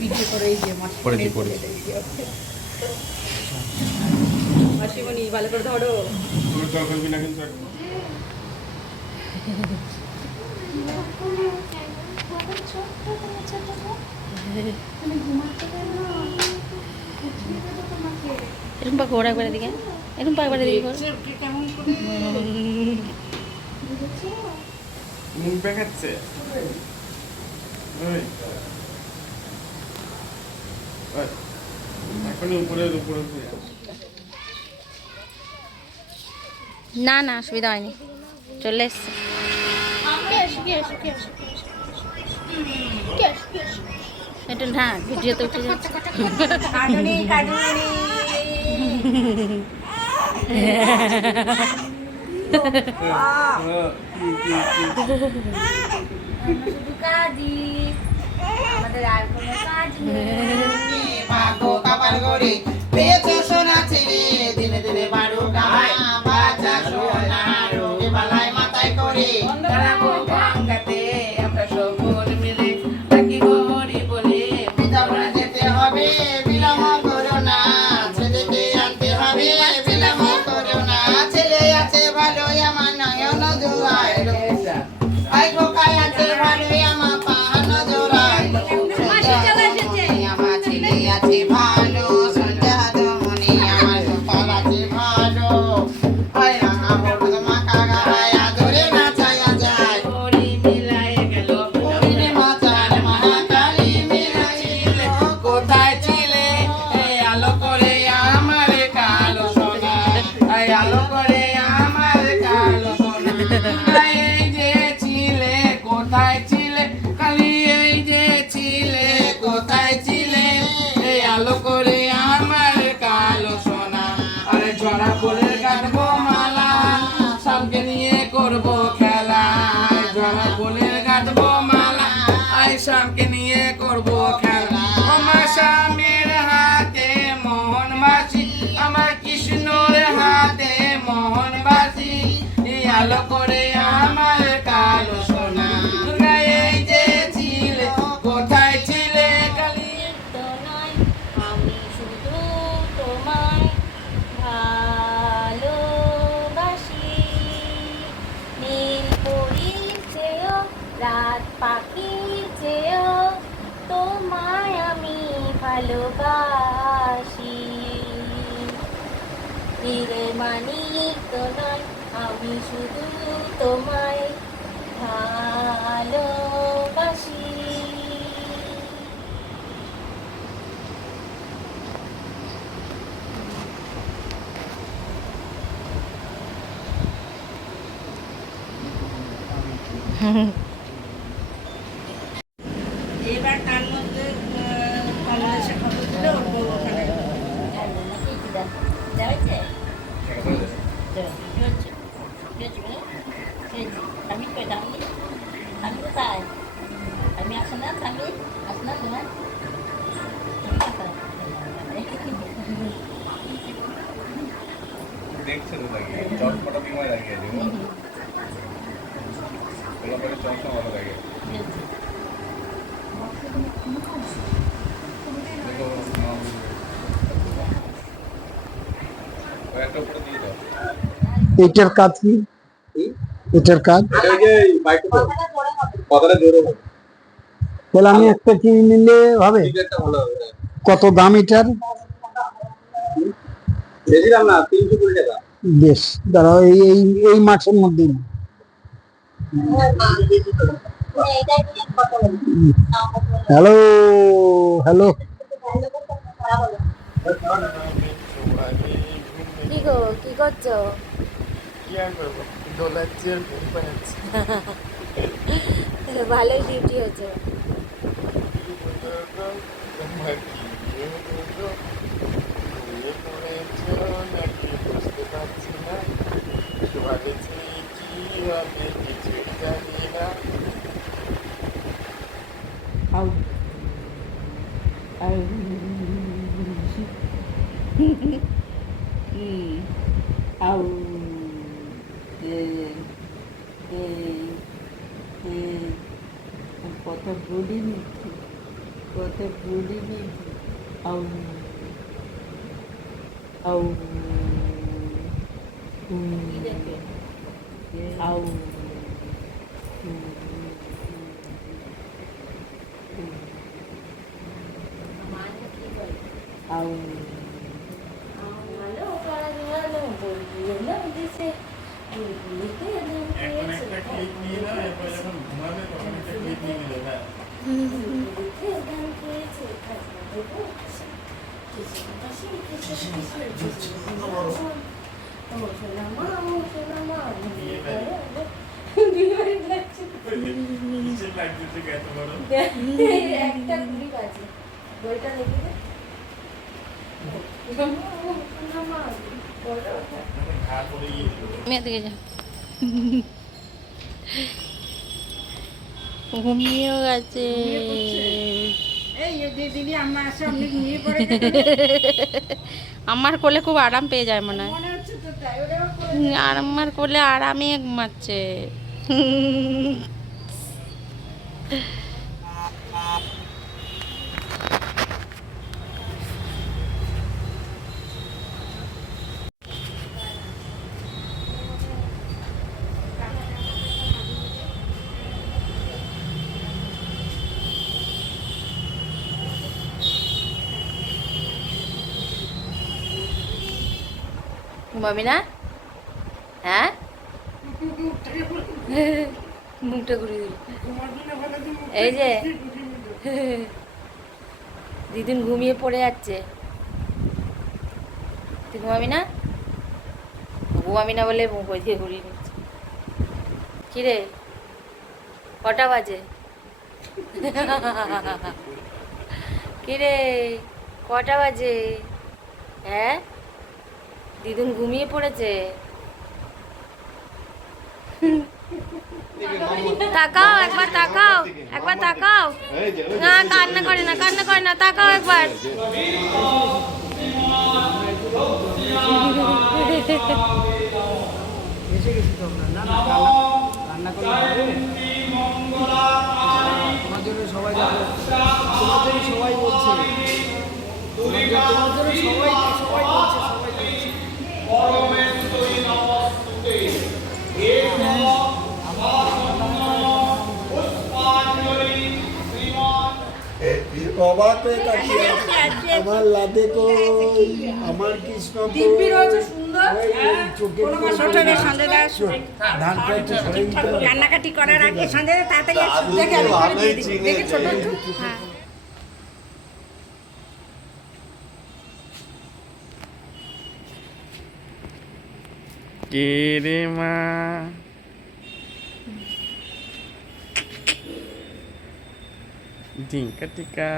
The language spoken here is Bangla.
ভিডিও করে এই যে মাসিমণি ভালো করে ধরো। এরকম পাক ওরা একবার দিকে, এরকম পাক একবার দিকে কেমন করে মুখ দেখাচ্ছে। এখন উপরে উপরে না না অসুবিধা হয়নি, চলে এসছে। একটু না ভিডিওতে উঠে যাচ্ছে। আমাদের আর কোনো কাজ নেই। পেয়েছো সোনা ছেড়ে দিনে দিনে বারো গায় বাচ্চা সোনা রোগে বালায় মাথায় করে ভাঙ্গাতে আমরা সকল মিলে বাকি গরি বলে বিধবা যেতে হবে বিলম্ব করো না, ছেলেকে আনতে হবে বিলম্ব করো না। ছেলে আছে ভালোই আমার নয়ন জোড়ায়, আই খোকায় আছে ভালোই আমার পাহান জোড়ায়, আমার ছেলে আছে ভালো শামকে নিয়ে করবো খেলা। আমার স্বামীর হাতে মোহন বাসি, আমার কৃষ্ণর হাতে মোহন বাসি, আলো করে আমার কালো সোনা। এই যে ছিলে কোথায় ছিলে কালি তো নয়, আমি শুধু তোমায় ভালোবাসি। নীল পরীর চেয়েও রাত পাখির চেয়েও তোমায় আমি ভালোবাসি। হিরে মানিক তো নয়, আমি শুধু তোমায় ভালোবাসি। এবার তার মধ্যে কংগ্রেসে খবর দিল ওর বউ ওখানে আমি পেতাম, আমি কোথায়, আমি আসো না, আমি আসো না তোমার দেখছে তো লাগে চটপটা বিময় লাগে চশমা ভালো লাগে। এটার কাজ কি? এটার কাজ তাহলে আমি একটা কিনে নিলে হবে? কত দাম এটার? বেশ দাঁড়াও, এই এই এই মাসের মধ্যে হ্যালো হ্যালো কি গো কি করছো? ভালোই ডিউটি হয়েছে। কথা বলিনি। কত বলিনি আউ আউ আউ আউ এখন একটা ক্লিপ নিয়ে নাও, এরপর যখন ঘুমাবে তখন একটা ক্লিপ নিয়ে নিলে, হ্যাঁ। কিসের লাগছে এত বড়? একটা ক্লিপ আছে বইটা লিখে দে ঘা পড়ে গিয়েছিল। মেয়ে দিকে যা ঘুমিয়েও গেছে আমার কোলে খুব আরাম পেয়ে যায় মনে হয় আর আমার কোলে আরামে ঘুমাচ্ছে ঘুমাবি না হ্যাঁ মুখটা ঘুরিয়ে দিল এই যে দিদিন ঘুমিয়ে পড়ে যাচ্ছে তুই ঘুমাবি না বলে মুখ ওই দিয়ে ঘুরিয়ে নিচ্ছে কিরে কটা বাজে কিরে কটা বাজে হ্যাঁ দিদুন ঘুমিয়ে পড়েছে তাকাও একবার তাকাও না কান্না করে না তাকাও একবার এসে গেছি তো আমরা না রান্না করলে হবে? তোমার জন্য সবাই যাবে, তোমার জন্য সবাই বলছে, তোমার জন্য সবাই বলছে, অবাক হয়ে তাকিয়ে আছে। আমার লাদে কই, আমার কৃষ্ণ কই, ধানটা একটু সরে দিতে হবে। কান্নাকাটি করার আগে সন্ধ্যে তাড়াতাড়ি দেখে ছোট কে রে মা টিকা টিকা